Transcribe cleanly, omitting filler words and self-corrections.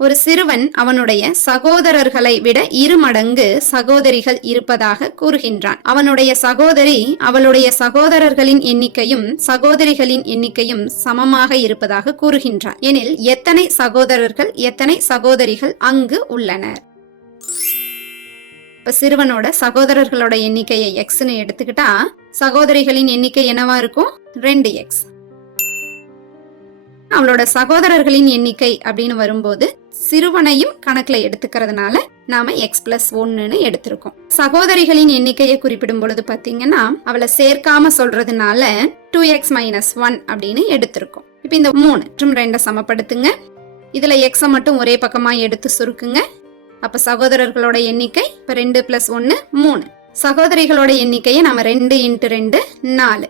ஒரு சிறுவன் அவனுடைய சகோதரர்களை விட 2 மடங்கு சகோதரிகள் இருப்பதாக கூறுகின்றான். அவனுடைய சகோதரி அவளுடைய சகோதரர்களின் எண்ணிக்கையும் சகோதரிகளின் எண்ணிக்கையும் சமமாக இருப்பதாக கூறுகின்றான். எனில் எத்தனை சகோதரர்கள் எத்தனை சகோதரிகள் அங்கு உள்ளனர்? இப்ப சிறுவனோட சகோதரர்களோட எண்ணிக்கையை எக்ஸ்னு எடுத்துக்கிட்டா சகோதரிகளின் எண்ணிக்கை என்னவா இருக்கும்? 2x. அவளோட சகோதரர்களின் எண்ணிக்கை அப்படின்னு வரும்போது சிறுவனையும் கணக்குல எடுத்துக்கிறதுனால நாம x+1 எடுத்திருக்கோம். சகோதரிகளின் எண்ணிக்கையை குறிப்பிடும் பொழுது பாத்தீங்கன்னா அவளை சேர்க்காம சொல்றதுனால 2x - 1 அப்படின்னு எடுத்திருக்கோம். இப்ப இந்த 3 மற்றும் 2 சமப்படுத்துங்க. இதுல x மட்டும் ஒரே பக்கமா எடுத்து சுருக்குங்க. அப்ப சகோதரர்களோட எண்ணிக்கை இப்ப 2 + 1 3. சகோதரிகளோட எண்ணிக்கையை நாம 2 × 2 4.